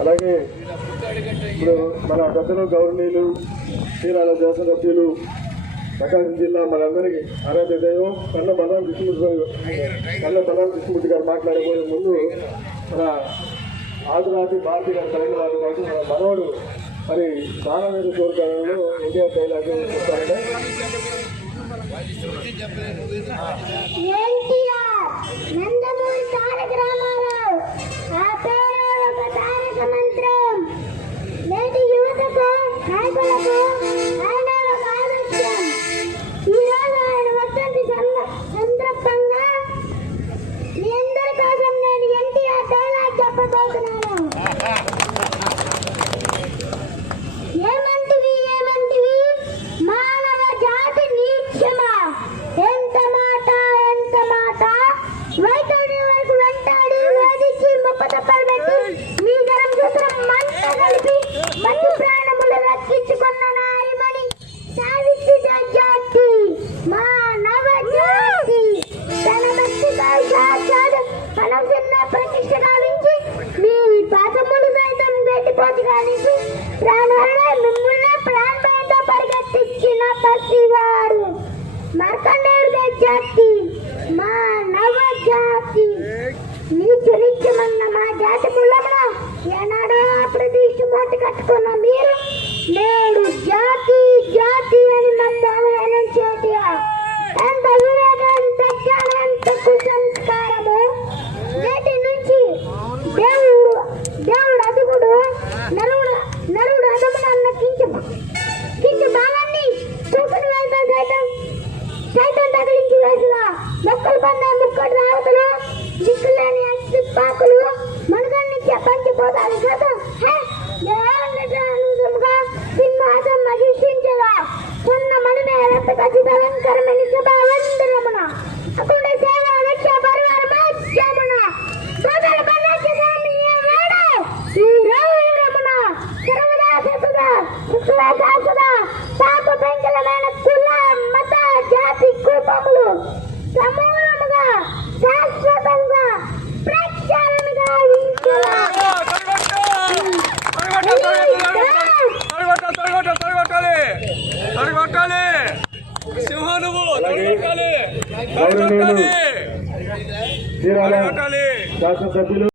అలాగే ఇప్పుడు మన పెద్దలు గౌరవనీయులు చీరాల శాసనసభ్యులు ప్రకాశం జిల్లా మనందరికీ ఆరాధ్య దైవం కళ్ళ బలం కృష్ణమూర్తి గారు మాట్లాడబోయే ముందు మన ఆదిరాజు భారతి గారు కలిగిన వారి పాటు మన మనోడు మరి చాలా మీద కోరుకోవడంలో ఇండియా డైలాగ్ చెప్తారంటే మా నవజాతి నీచునిత్యమన్న మా జాతి మూలమున ఏనాడో ప్రతిష్ఠ మూట కట్టుకున్న మీరు నేడు జాతి జాతి అని నమ్మేనం చేతియా ఎంత వివేకం, ఎంత జ్ఞానం, ఎంత కుసంస్కారము. నేటి నుంచి దేవుడు అదుగుడు నరుడు అదమునన్న కించి భావాన్ని చూపుని వెళ్తాం సైతం తగిలించి వేసిన మొక్కలు పడిన ముక్కడు రావతులు దిక్కులేని పాకులు మనగాన్నిచ్చే పంచిపోతారు కదా సింహాసం మహిషించగా కొన్న మనమే రక్త ఖచ్చితంకరమైన సభావందరమున అక్కడ సేవ లక్ష్య పరివార మధ్యమున సోదర పరమేశ్వరమున ఈ రౌరమున సర్వదా సతుదా సుఖవాసదా పాప పెంచలమైన కుల మత జాతి కూపములు సమూలముగా శాశ్వతంగా ప్రక్షాళనగా శాసనసభ్యులు